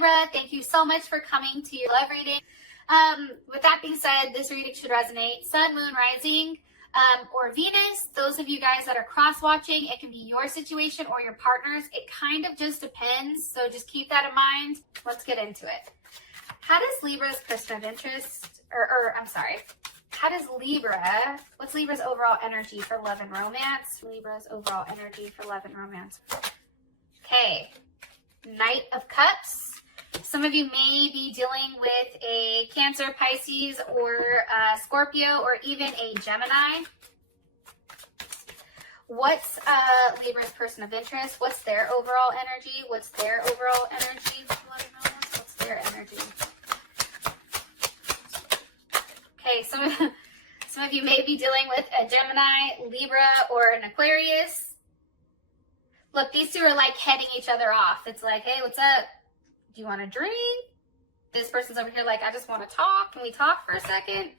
Libra. Thank you so much for coming to your love reading. With that being said, this reading should resonate. Sun, Moon, Rising, or Venus. Those of you guys that are cross-watching, it can be your situation or your partner's. It kind of just depends, so just keep that in mind. Let's get into it. How does Libra's person of interest, how does Libra, what's Libra's overall energy for love and romance? Libra's overall energy for love and romance. Okay, Knight of Cups. Some of you may be dealing with a Cancer, Pisces, or Scorpio, or even a Gemini. What's Libra's person of interest? What's their overall energy? What's their overall energy? What's their energy? Okay, some of you may be dealing with a Gemini, Libra, or an Aquarius. Look, these two are like heading each other off. It's like, hey, what's up? Do you want to drink? This person's over here like, I just want to talk. Can we talk for a second?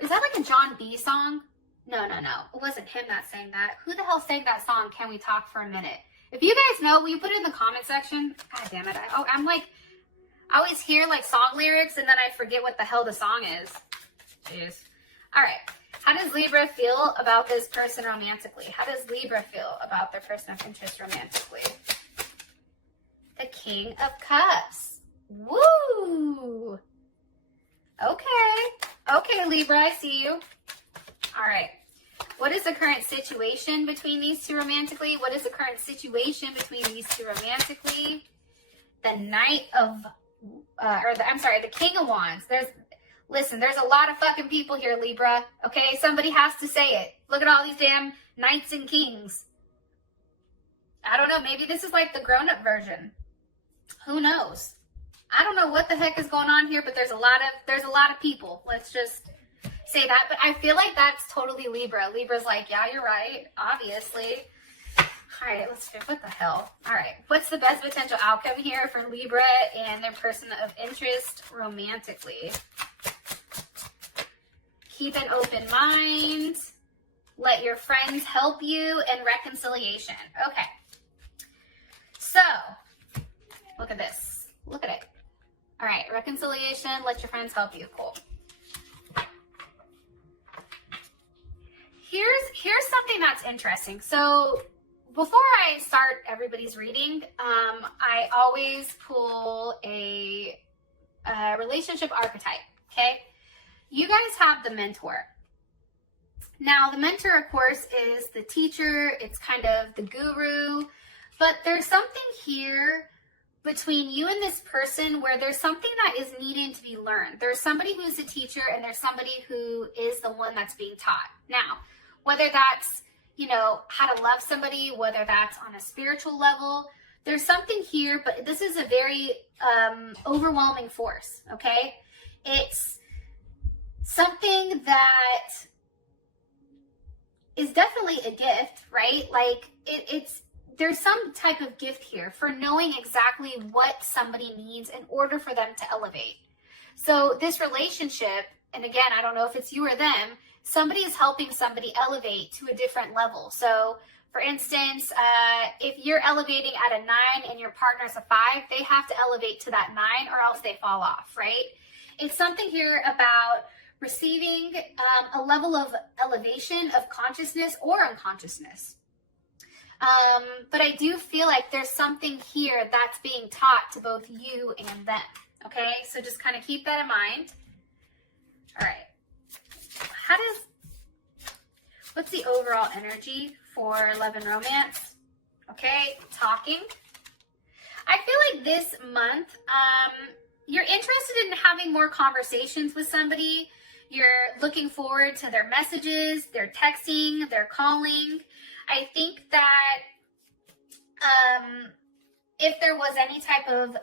Is that like a John B song? No. It wasn't him that sang that. Who the hell sang that song, Can We Talk for a Minute? If you guys know, will you put it in the comment section? God damn it. I'm like, I always hear like song lyrics and then I forget what the hell the song is. Jeez. All right. How does Libra feel about this person romantically? How does Libra feel about their person of interest romantically? The King of Cups. Woo! Okay, Libra, I see you. All right. What is the current situation between these two romantically? What is the current situation between these two romantically? The the King of Wands. Listen, there's a lot of fucking people here, Libra. Okay, somebody has to say it. Look at all these damn knights and kings. I don't know. Maybe this is like the grown-up version. Who knows? I don't know what the heck is going on here, but there's a lot of people. Let's just say that. But I feel like that's totally Libra. Libra's like, yeah, you're right. Obviously. All right, let's see. What the hell? All right. What's the best potential outcome here for Libra and their person of interest romantically? Keep an open mind. Let your friends help you, and reconciliation. Okay. So, look at this. Look at it. All right, reconciliation, let your friends help you. Cool. Here's something that's interesting. So, before I start everybody's reading, I always pull a relationship archetype, okay? You guys have the mentor. Now, the mentor, of course, is the teacher. It's kind of the guru. But there's something here between you and this person where there's something that is needing to be learned. There's somebody who's a teacher and there's somebody who is the one that's being taught. Now, whether that's, how to love somebody, whether that's on a spiritual level, there's something here, but this is a very overwhelming force, okay? It's something that is definitely a gift, right? Like there's some type of gift here for knowing exactly what somebody needs in order for them to elevate. So this relationship, and again, I don't know if it's you or them, somebody is helping somebody elevate to a different level. So for instance, if you're elevating at a 9 and your partner's a 5, they have to elevate to that 9 or else they fall off, right? It's something here about receiving a level of elevation of consciousness or unconsciousness. But I do feel like there's something here that's being taught to both you and them. Okay, so just kind of keep that in mind. All right. What's the overall energy for love and romance? Okay, talking. I feel like this month, you're interested in having more conversations with somebody. You're looking forward to their messages, their texting, their calling. I think that if there was any type of,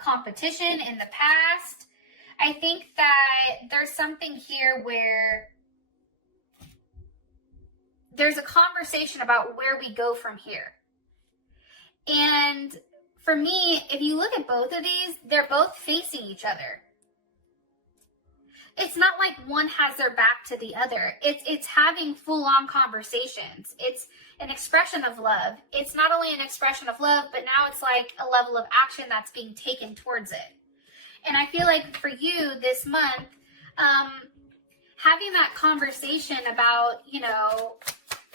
competition in the past, I think that there's something here where there's a conversation about where we go from here. And for me, if you look at both of these, they're both facing each other. it's not like one has their back to the other. It's having full-on conversations. It's an expression of love. It's not only an expression of love, but now it's like a level of action that's being taken towards it. And I feel like for you this month, having that conversation about, you know,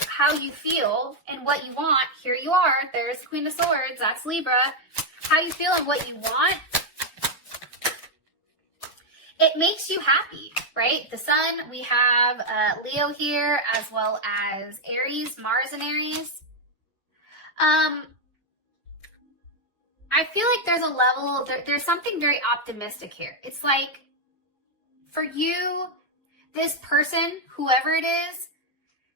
how you feel and what you want. Here you are. There's Queen of Swords. That's Libra. How you feel and what you want. It makes you happy, right? The sun, we have Leo here, as well as Aries, Mars and Aries. I feel like there's a level, there's something very optimistic here. It's like, for you, this person, whoever it is,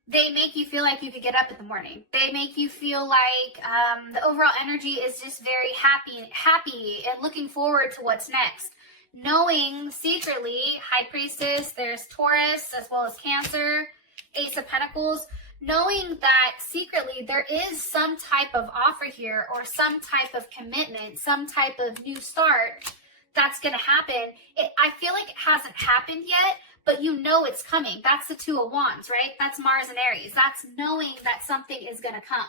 they make you feel like you could get up in the morning. They make you feel like the overall energy is just very happy and looking forward to what's next. Knowing secretly, High Priestess, there's Taurus as well as Cancer, Ace of Pentacles, knowing that secretly there is some type of offer here or some type of commitment, some type of new start that's going to happen. I feel like it hasn't happened yet, but you know it's coming. That's the Two of Wands, right? That's Mars and Aries. That's knowing that something is going to come.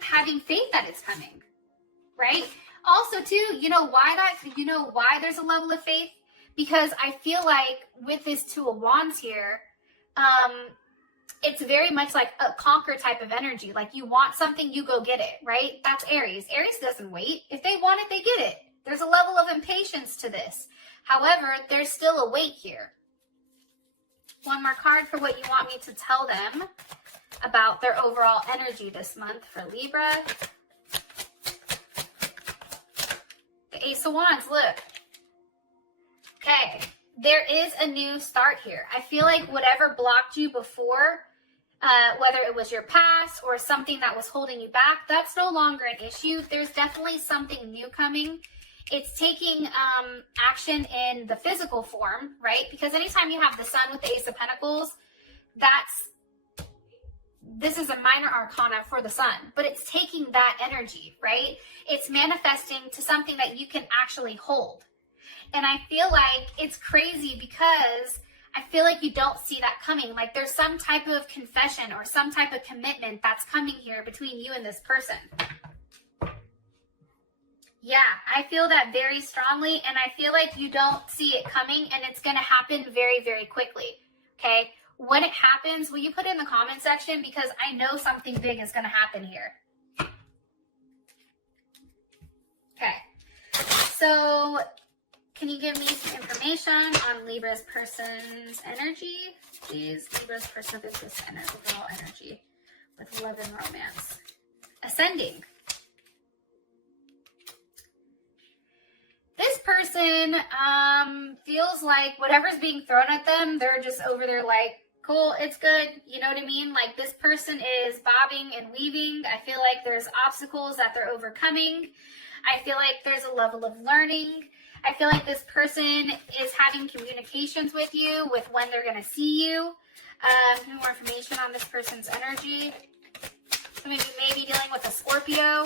Having faith that it's coming, right? Also, too, you know why there's a level of faith? Because I feel like with this Two of Wands here, it's very much like a conquer type of energy. Like you want something, you go get it, right? That's Aries. Aries doesn't wait. If they want it, they get it. There's a level of impatience to this. However, there's still a wait here. One more card for what you want me to tell them about their overall energy this month for Libra. The Ace of Wands, look. Okay, there is a new start here. I feel like whatever blocked you before, whether it was your past or something that was holding you back, that's no longer an issue. There's definitely something new coming. It's taking action in the physical form, right? Because anytime you have the sun with the Ace of Pentacles, this is a minor arcana for the sun, but it's taking that energy, right? It's manifesting to something that you can actually hold. And I feel like it's crazy because I feel like you don't see that coming. Like there's some type of confession or some type of commitment that's coming here between you and this person. Yeah, I feel that very strongly, and I feel like you don't see it coming, and it's going to happen very, very quickly, okay? When it happens, will you put it in the comment section? Because I know something big is going to happen here. Okay, so can you give me some information on Libra's person's energy, please? Libra's person business and overall energy with love and romance. Ascending. This person feels like whatever's being thrown at them, they're just over there like, cool, it's good. You know what I mean? Like this person is bobbing and weaving. I feel like there's obstacles that they're overcoming. I feel like there's a level of learning. I feel like this person is having communications with you with when they're going to see you. More information on this person's energy. So maybe dealing with a Scorpio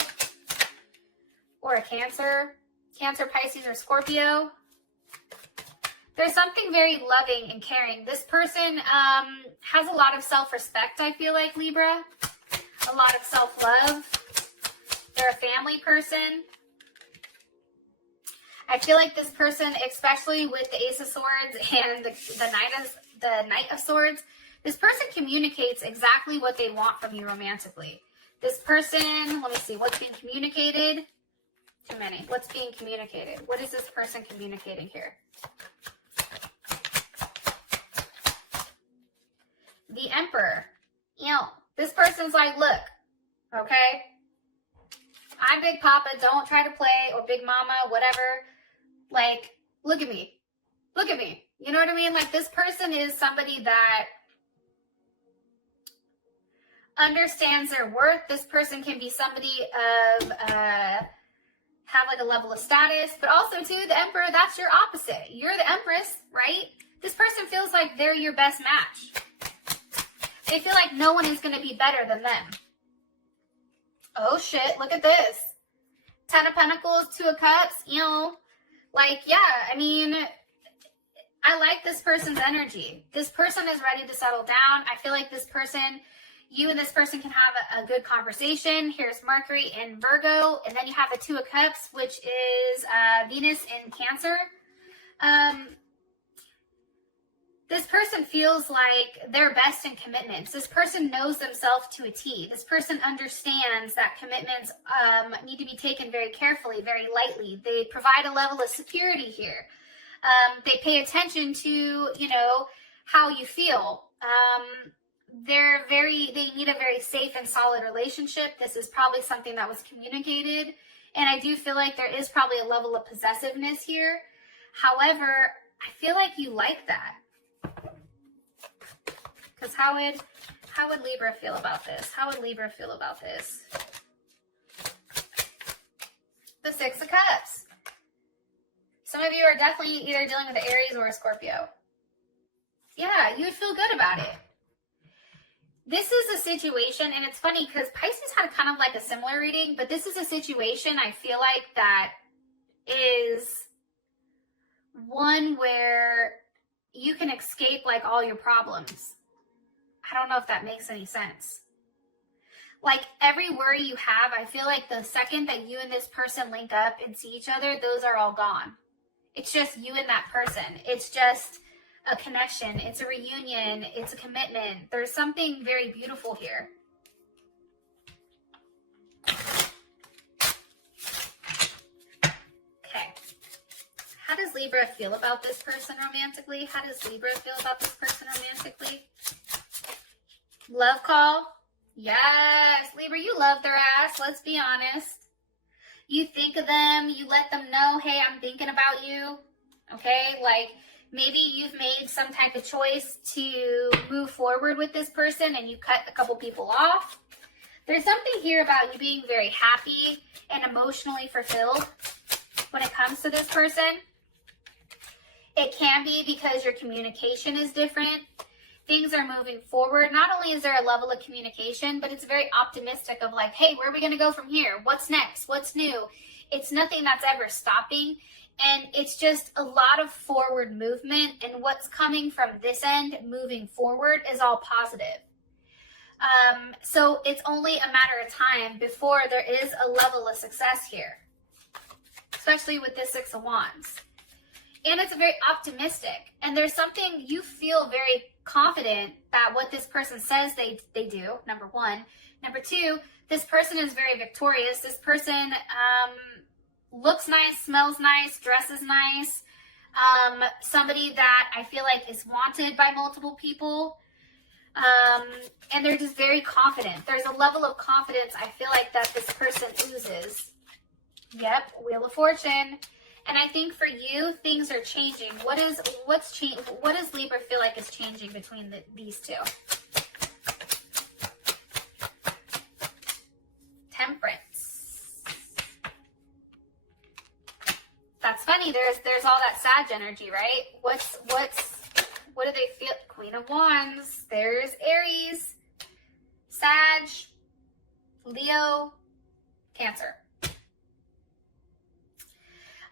or a Cancer. Cancer, Pisces, or Scorpio. There's something very loving and caring. This person has a lot of self-respect, I feel like, Libra. A lot of self-love. They're a family person. I feel like this person, especially with the Ace of Swords and the Knight of Swords, this person communicates exactly what they want from you romantically. This person, let me see, what's being communicated? Too many. What's being communicated? What is this person communicating here? The Emperor. You know, this person's like, look, okay, I'm Big Papa, don't try to play, or Big Mama, whatever. Like, look at me. Look at me. You know what I mean? Like, this person is somebody that understands their worth. This person can be somebody of, have like a level of status, but also too, the Emperor, that's your opposite. You're the Empress, right? This person feels like they're your best match. They feel like no one is going to be better than them. Oh shit, look at this. 10 of Pentacles, 2 of Cups, you know, like, yeah, I mean, I like this person's energy. This person is ready to settle down. I feel like this person, you and this person can have a good conversation. Here's Mercury in Virgo, and then you have the Two of Cups, which is Venus in Cancer. This person feels like they're best in commitments. This person knows themselves to a T. This person understands that commitments need to be taken very carefully, very lightly. They provide a level of security here. They pay attention to, you know, how you feel. They need a very safe and solid relationship. This is probably something that was communicated. And I do feel like there is probably a level of possessiveness here. However, I feel like you like that. Because how would Libra feel about this? How would Libra feel about this? The Six of Cups. Some of you are definitely either dealing with an Aries or a Scorpio. Yeah, you would feel good about it. This is a situation, and it's funny because Pisces had kind of like a similar reading, but this is a situation I feel like that is one where you can escape like all your problems. I don't know if that makes any sense. Like every worry you have, I feel like the second that you and this person link up and see each other, those are all gone. It's just you and that person. It's just a connection. It's a reunion. It's a commitment. There's something very beautiful here. Okay. How does Libra feel about this person romantically? How does Libra feel about this person romantically? Love call. Yes, Libra, you love their ass. Let's be honest. You think of them. You let them know, hey, I'm thinking about you. Okay, like maybe you've made some type of choice to move forward with this person and you cut a couple people off. There's something here about you being very happy and emotionally fulfilled when it comes to this person. It can be because your communication is different. Things are moving forward. Not only is there a level of communication, but it's very optimistic of like, hey, where are we going to go from here? What's next? What's new? It's nothing that's ever stopping. And it's just a lot of forward movement. And what's coming from this end moving forward is all positive. So it's only a matter of time before there is a level of success here, especially with this Six of Wands. And it's very optimistic. And there's something you feel very confident that what this person says they do, number one. Number two, this person is very victorious. This person looks nice, smells nice, dresses nice. Somebody that I feel like is wanted by multiple people. And they're just very confident. There's a level of confidence I feel like that this person oozes. Yep, Wheel of Fortune. And I think for you, things are changing. What does Libra feel like is changing between these two? Temperance. That's funny. There's all that Sag energy, right? What do they feel? Queen of Wands. There's Aries, Sag, Leo, Cancer.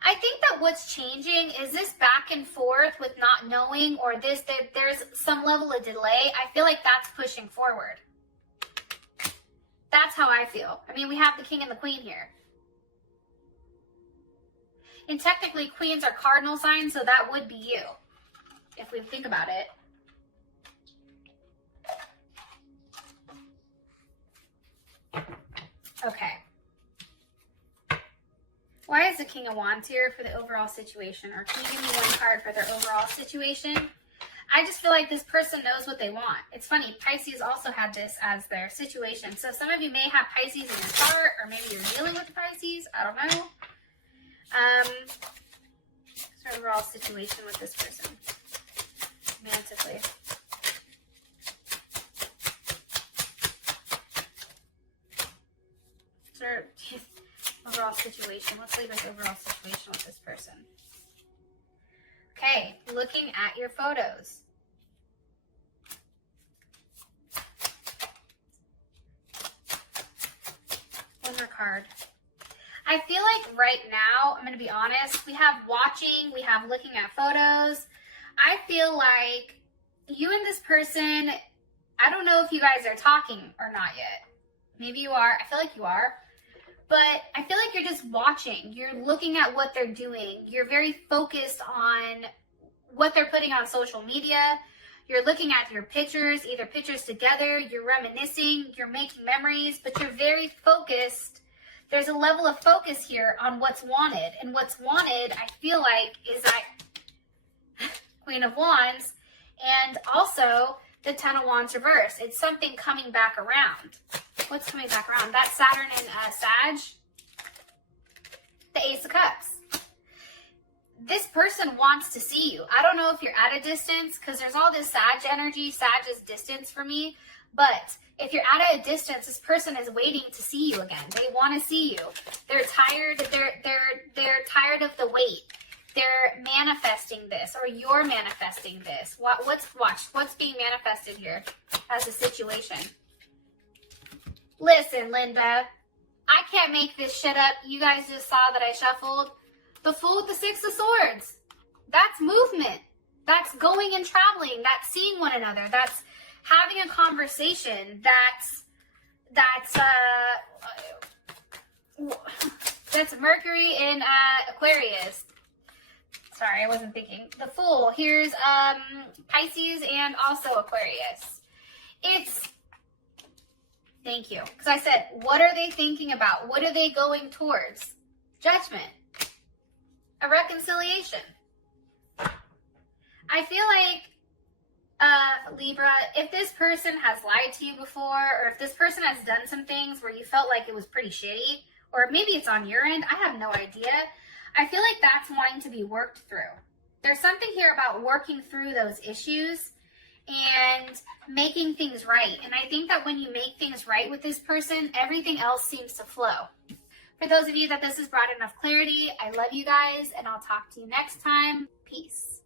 I think that what's changing is this back and forth with not knowing, or there's some level of delay. I feel like that's pushing forward. That's how I feel. I mean, we have the King and the Queen here. And technically, Queens are cardinal signs, so that would be you, if we think about it. Okay. Why is the King of Wands here for the overall situation? Or can you give me one card for their overall situation? I just feel like this person knows what they want. It's funny, Pisces also had this as their situation. So some of you may have Pisces in your chart, or maybe you're dealing with Pisces. I don't know. What's our overall situation with this person? Romantically. Overall situation. Let's leave this overall situation with this person. Okay, looking at your photos. One more card. I feel like right now, I'm going to be honest, we have watching, we have looking at photos. I feel like you and this person, I don't know if you guys are talking or not yet. Maybe you are. I feel like you are. But I feel like you're just watching. You're looking at what they're doing. You're very focused on what they're putting on social media. You're looking at your pictures, either pictures together, you're reminiscing, you're making memories, but you're very focused. There's a level of focus here on what's wanted. And what's wanted, I feel like, is that Queen of Wands and also the Ten of Wands reverse. It's something coming back around. What's coming back around? That's Saturn and Sag. The Ace of Cups. This person wants to see you. I don't know if you're at a distance because there's all this Sag energy. Sag is distance for me. But if you're at a distance, this person is waiting to see you again. They want to see you. They're tired. They're tired of the wait. They're manifesting this, or you're manifesting this. What's being manifested here as a situation? Listen, Linda, I can't make this shit up. You guys just saw that I shuffled. The Fool with the Six of Swords. That's movement. That's going and traveling. That's seeing one another. That's having a conversation. That's Mercury in Aquarius. Sorry, I wasn't thinking. The Fool. Here's Pisces and also Aquarius. Thank you. Because I said, what are they thinking about? What are they going towards? Judgment. A reconciliation. I feel like, Libra, if this person has lied to you before, or if this person has done some things where you felt like it was pretty shitty, or maybe it's on your end, I have no idea. I feel like that's wanting to be worked through. There's something here about working through those issues and making things right. And I think that when you make things right with this person, everything else seems to flow. For those of you that this has brought enough clarity, I love you guys, and I'll talk to you next time. Peace.